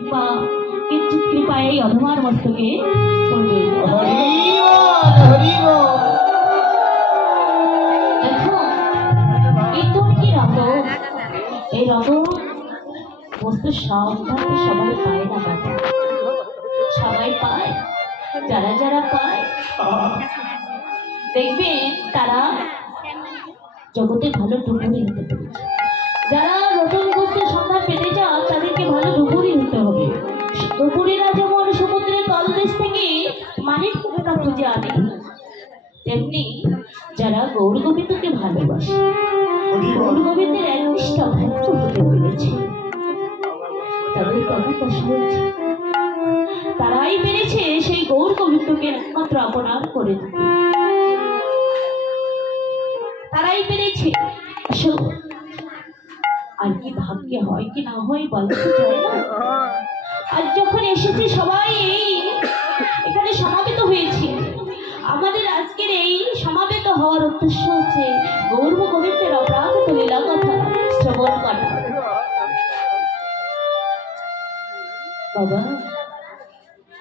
কৃপা কিঞ্চিত কৃপা এই অধমার মস্তকে দেখো এই রতন বস্তু সাবধানে সবাই পায় না বাবা সবাই পায় যারা যারা পায়। দেখবেন তারা জগতে ভালো ডুবুরি হতে পেরেছে। যারা নতুন বস্তুর সন্ধান পেতে চান, তাদেরকে ভালো ডুবুরি হতে হবে। ডুবুরিরা যেমন সমুদ্রের তলদেশ থেকে মানিক মুক্তা খুঁজে আনে, তেমনি যারা গৌর গোবিন্দকে ভালোবাসে গৌর গোবিন্দের একনিষ্ঠ ভক্ত হতে পেরেছে। তাদের কষ্ট হয়েছে তারাই পেরেছে সেই গৌর গোবিন্দকে একমাত্র আপনার করে তারাই পেরেছে কি হয় কি না হয় বলা যায় না আজ যখন এসেছি সবাই এই, এখানে সমাবেত হয়েছি। আমাদের আজকের এই সমাবেত হওয়ার উদ্দেশ্য হচ্ছে গৌরব গোবিন্দের অপরাধ লীলা কথা, শ্রবণ করা। বাবা,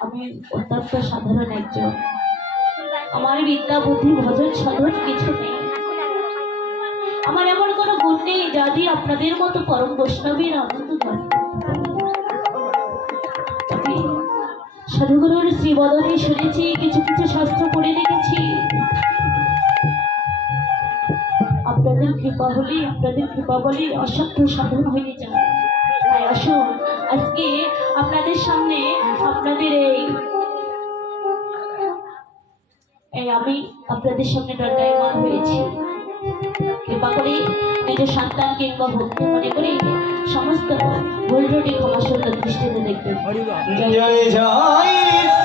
আমি অত্যন্ত সাধারণ একজন। আমার বিদ্যা বুদ্ধি ভজন সাধন কিছু নেই। আমার এমন কোনো গুণ নেই যা দিয়ে আপনাদের মতো পরম বৈষ্ণবীর আনন্দ করে সাধুগুরুর শ্রীবদনে শুনেছি, কিছু কিছু শাস্ত্র পড়ে রেখেছি আপনাদের কৃপা হলে, আপনাদের কৃপা বলে অসংখ্য সাধন হয়ে যায়। তাই আসুন, আজকে আপনাদের সামনে আপনাদের এই এই আমি আপনাদের সামনে দণ্ডায়মান হয়েছি। কৃপা করে নিজের সন্তান কিংবা ভক্তি মনে করে সমস্ত ভুল ক্ষমা সুন্দর দৃষ্টিতে দেখবেন। জয় জয়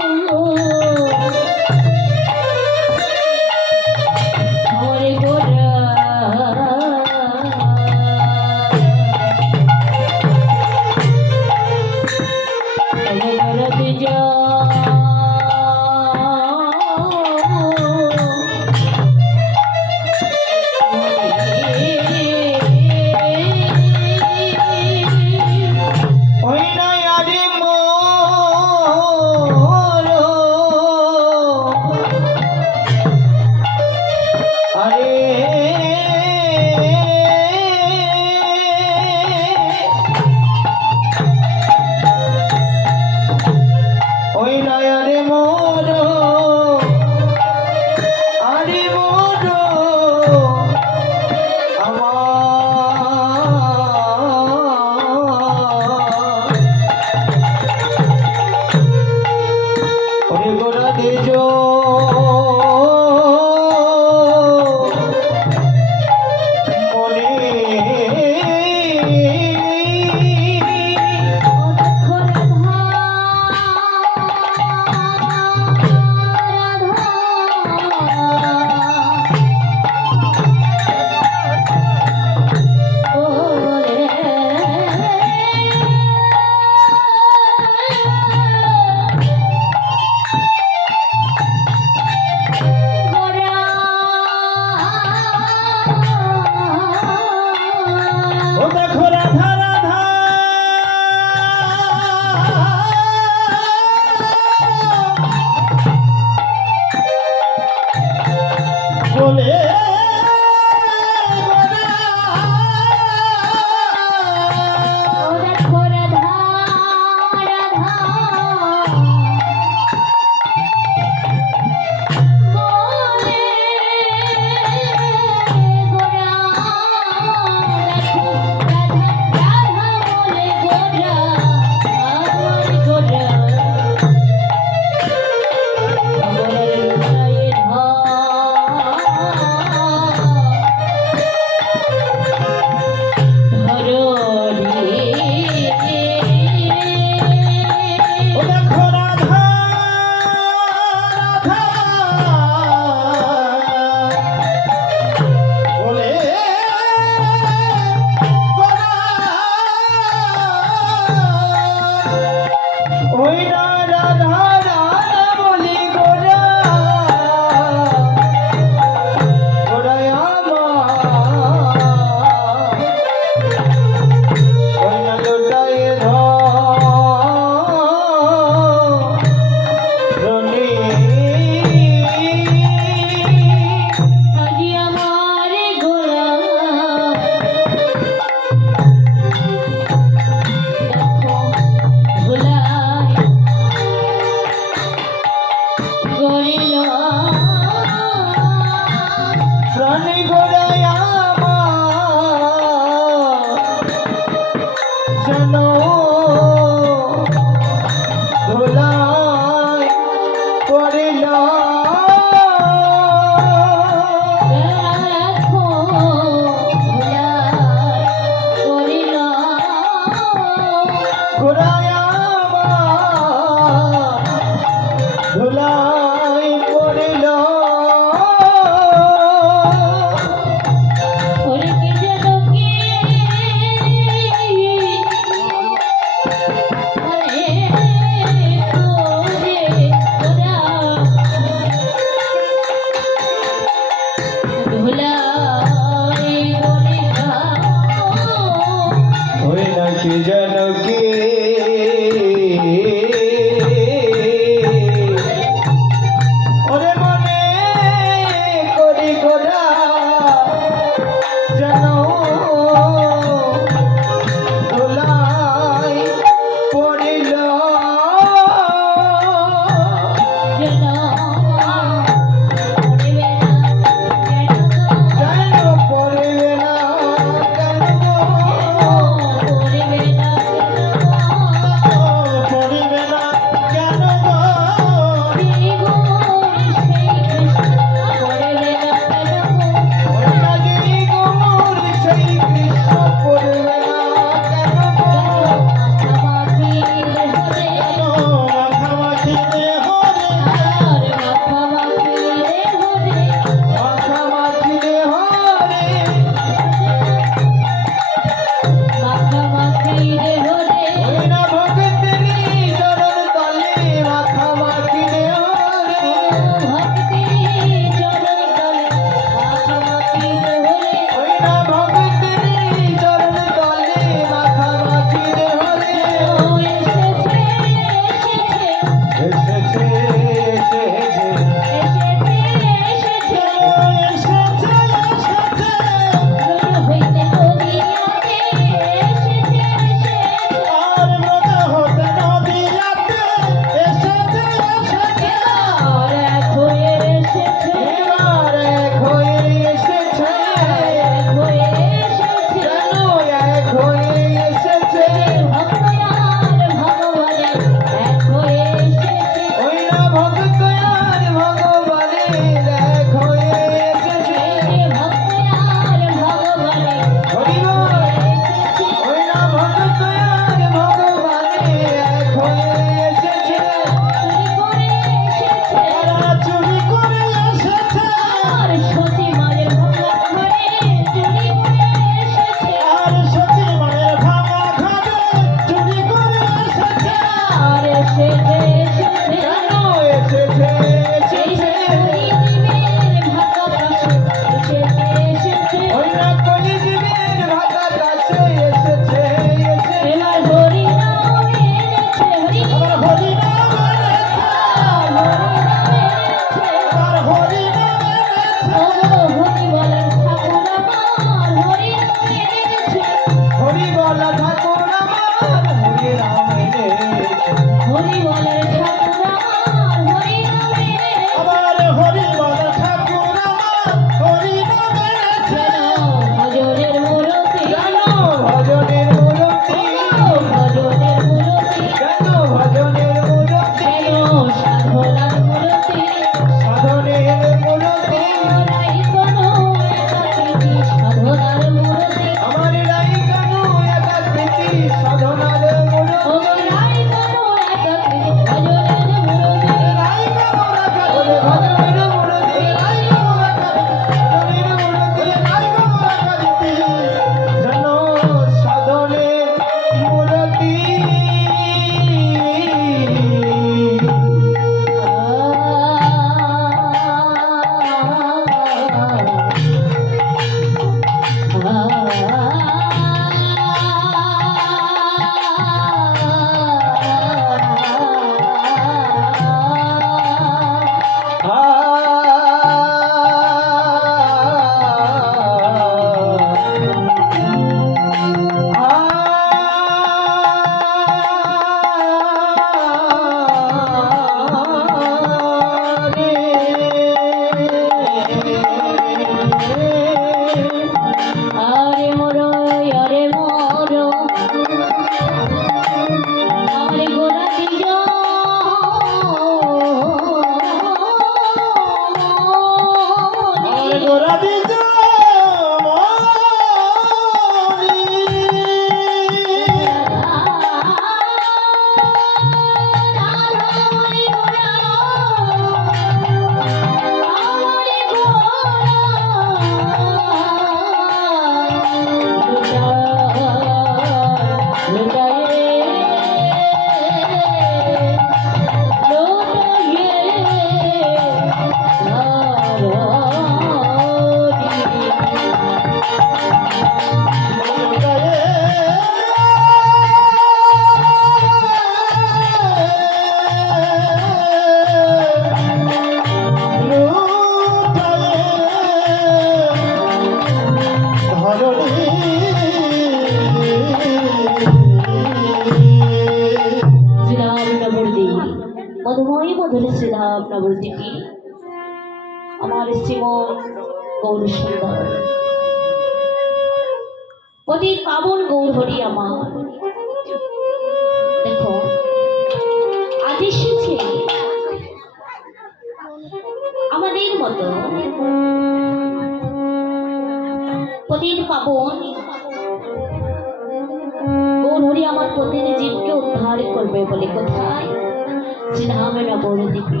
কোথায় শ্রীধামে নবদ্বীপে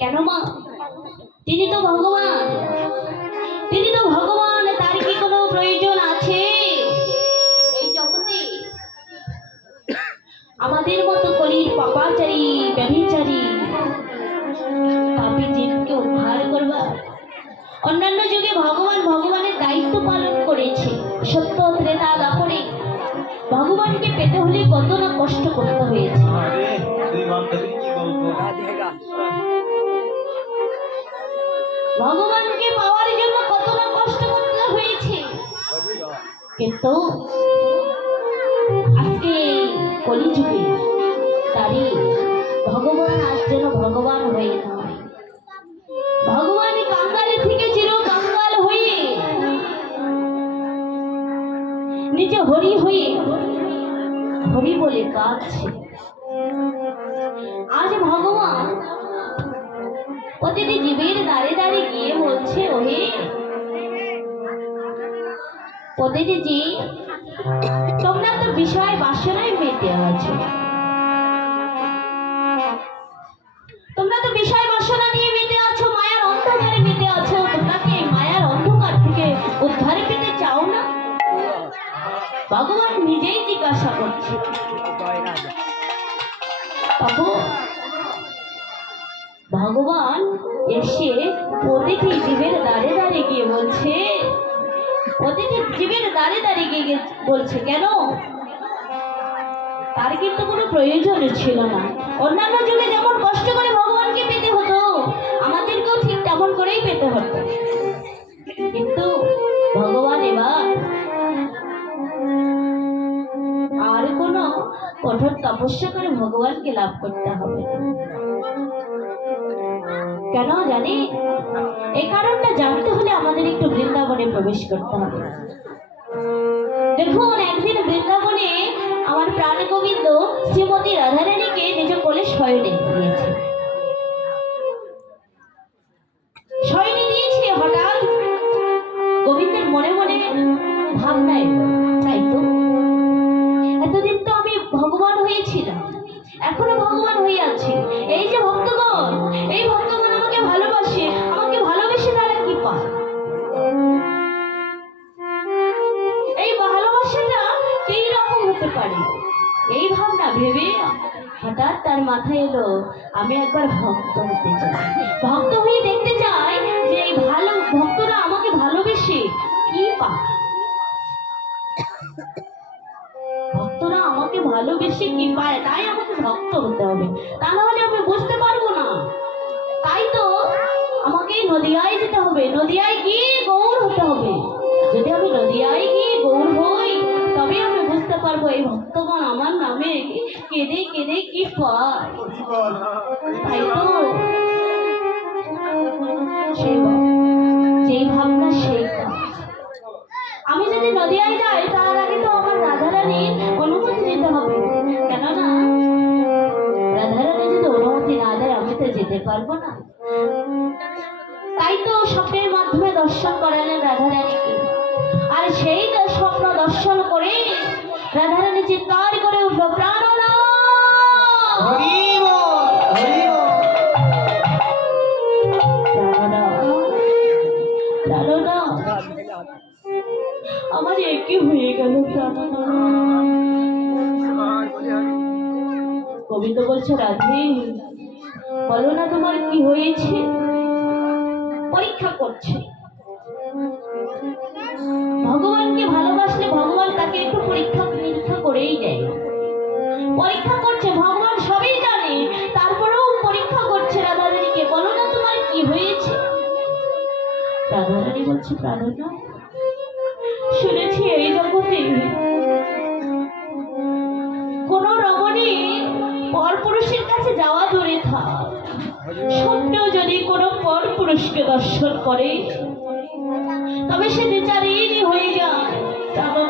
কেন মা? তিনি তো ভগবান। তিনি তো ভগবান, তার কি কোনো প্রয়োজন আছে? এই জগতে আমাদের মতো কলির পাপাচারী, ব্যভিচারী, পাপী জীবকে উদ্ধার করবার অন্যান্য যুগে ভগবান ভগবানের দায়িত্ব পালন করেছে। সত্য, ত্রেতা, দাপরে ভগবানকে পেতে হলে কত না কষ্ট করতে হয়েছে। ভগবানকে পাওয়ার জন্য কত না কষ্ট করতে হয়েছে। কিন্তু আজকে কলিযুগে তারই ভগবান আজ যেন ভগবান হয়ে নিজে হরি হয়ে হরি বলে কাঁদছে। আজ ভগবান প্রতিটি জীবের দাঁড়ে দাঁড়ে গিয়ে বলছে, ওহে, প্রতিটি জীব, তোমরা তো বিষয় বাসনায় মেতে আছো। তোমরা তো বিষয় বাসনা নিয়ে ভগবান নিজেই জিজ্ঞাসা করছে। ভগবান এসে প্রতিটি জীবের দাঁড়ে দাঁড়ে গিয়ে বলছে, প্রতিটি জীবের দাঁড়ে দাঁড়িয়ে গিয়ে বলছে, কেন? তার কিন্তু কোনো প্রয়োজন ছিল না। অন্যান্য যুগে যেমন কষ্ট করে ভগবানকে তপস্যা করে ভগবানকে লাভ করতে হবে। কেন জানি? এই কারণটা জানতে হলে আমাদের একটু বৃন্দাবনে প্রবেশ করতে হবে। দেখুন, একদিন বৃন্দাবনে আমার প্রাণ গোবিন্দ শ্রীমতী রাধারানীকে নিজ কোলে শয়নে দিয়েছে পারে। এই ভাবনা ভেবে হঠাৎ তার মাথায় এলো, আমি একবার ভক্ত হতে চাই। ভক্ত হয়ে দেখতে চাই যে এই ভালো ভক্তরা আমাকে ভালোবেসে কি পায়। ভক্তরা আমাকে ভালোবেসে কি পায়? তাই আমাকে ভক্ত হতে হবে। তা নাহলে আমি বুঝতে পারব না। তাই তো আমাকে নদিয়ায় যেতে হবে। নদিয়ায় গিয়ে গৌর হতে হবে। যদি আমি নদিয়ায় গিয়ে গৌর হই, তবে আমি বুঝতে পারব এই ভক্তগণ আমার নামে কেঁদে কেঁদে কি পায়। তো যেই ভাবনা সেই আমি যদি নদিয়ায় যাই, তার আগে তো আমার রাধারানীর অনুমতি নিতে হবে। কেননা, রাধারানী যদি অনুমতি না দেয়, আমি তো যেতে পারব না। তাই তো স্বপ্নের মাধ্যমে দর্শন করালেন রাধারানীকে আর সেই স্বপ্ন দর্শন করে রাধারানী চিৎকার করে উঠল, প্রাণনা! আমার একই হয়ে গেল কবিতা বলছে, রাধে, বলো না তোমার কি হয়েছে? পরীক্ষা করছে। পরীক্ষা পরীক্ষা করেই দেয়। পরীক্ষা করছে, ভগবান সবই জানে। তারপরেও পরীক্ষা করছে রাধারানীকে। বলো না তোমার কি হয়েছে? রাধারানী বলছে প্রাণনা শুনেছি এই জগতে কোন রমণী পর মানুষের কাছে যাওয়া দূরে থাক। স্বপ্নেও যদি কোনো পর পুরুষকে দর্শন করে, তবে সে বিচারহীনই হয়ে যায়। জানো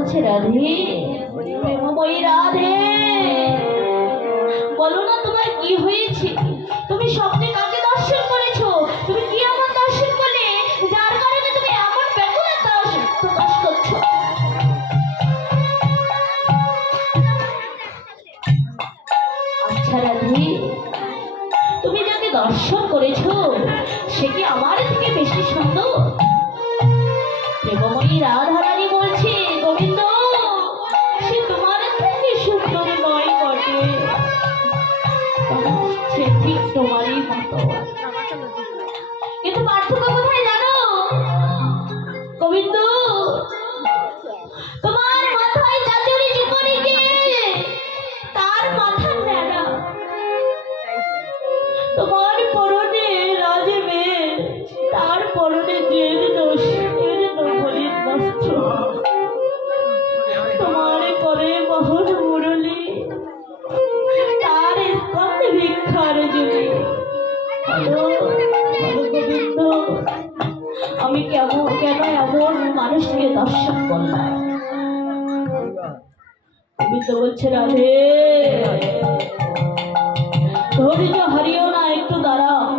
বলছে, রাধে প্রেমময়ী রাধে। বলো না তোমার কি হয়েছে? তুমি স্বপ্নে কাকে দর্শন করেছ? তুমি কি এমন দর্শন করলে? যার কারণে তুমি এমন ব্যাকুলতা প্রকাশ করছ? আচ্ছা রাধে, তুমি যাকে দর্শন করেছ, সে কি আমার থেকে বেশি সুন্দর? প্রেমময়ী রাধারানী রাধে ধৈর্য হারিও না, একটু দাঁড়াও।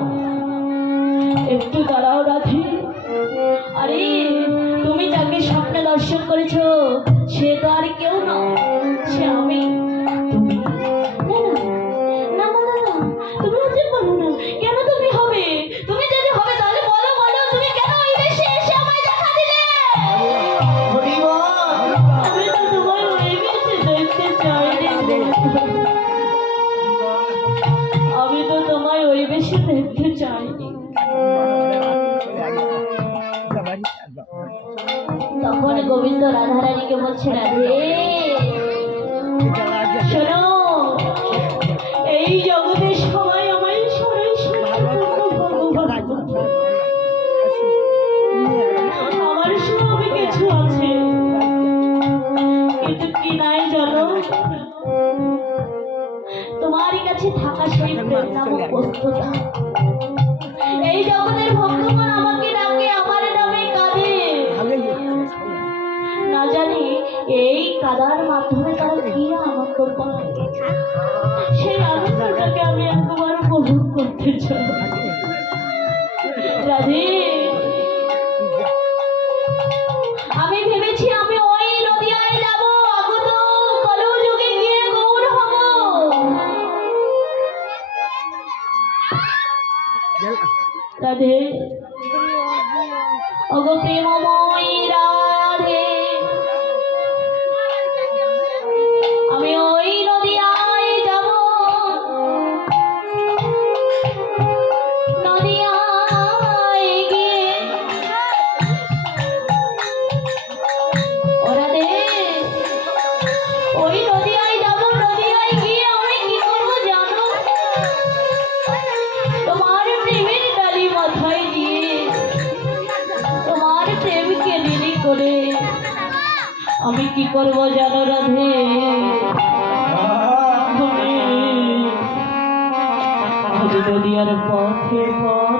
একটু দাঁড়াও রাধে। আরে, তুমি যাকে স্বপ্নে দর্শন করেছ, সে তো আর কেউ বলছে রাধে শোনো এই জগতে সবাই আমায় সরাই আমার সবই কিছু আছে। কিন্তু কি নাই জানো? তোমারই কাছে থাকা সেই প্রেম নামক বস্তুটা। এই জগতের ভক্তগণ আমাকে এই কাদার মাধ্যমে তারা কি আনন্দ পায়? সেই আনন্দটাকে আমি একবার উপভোগ করতে চাই। রাধে। আমি ভেবেছি আমি ওই নদিয়ায় যাব আগত কলযুগে গিয়ে গৌর হব। রাধে। কি করব জানো রাধে? আমি নদিয়ার পথে পথে।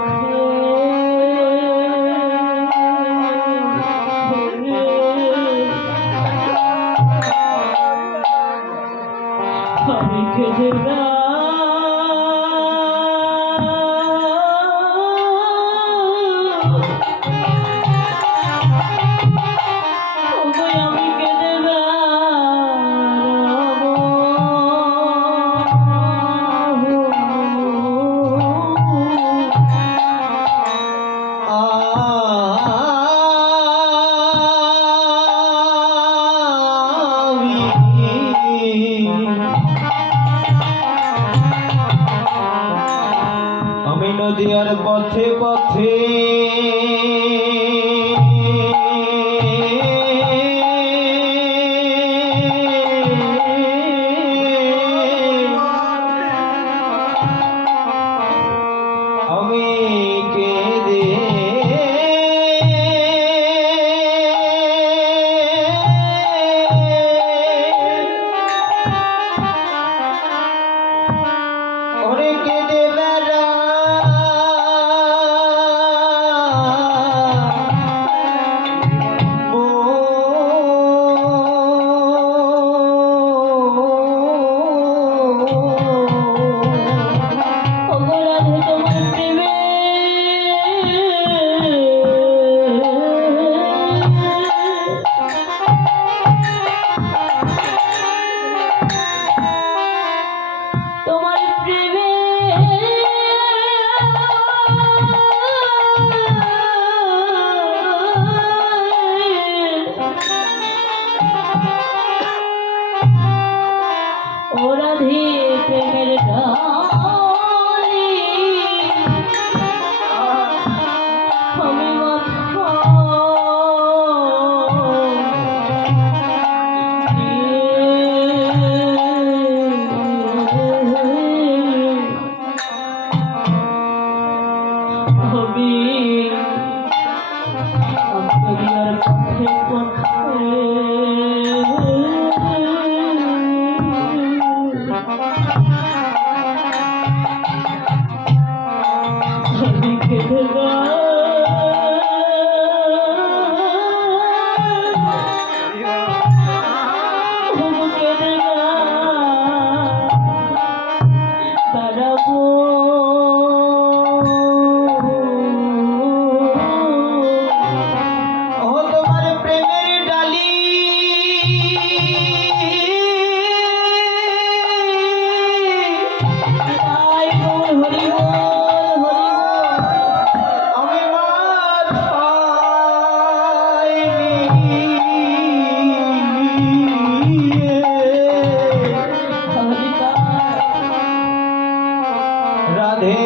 রাধে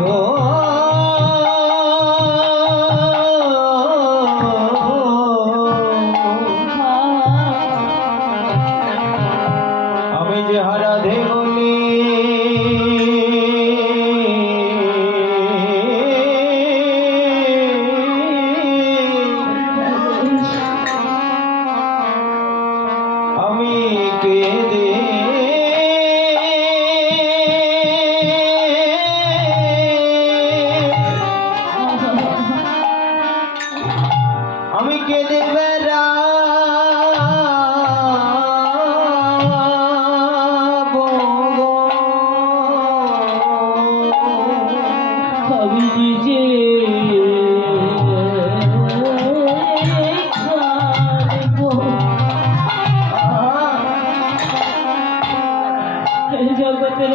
গো। এই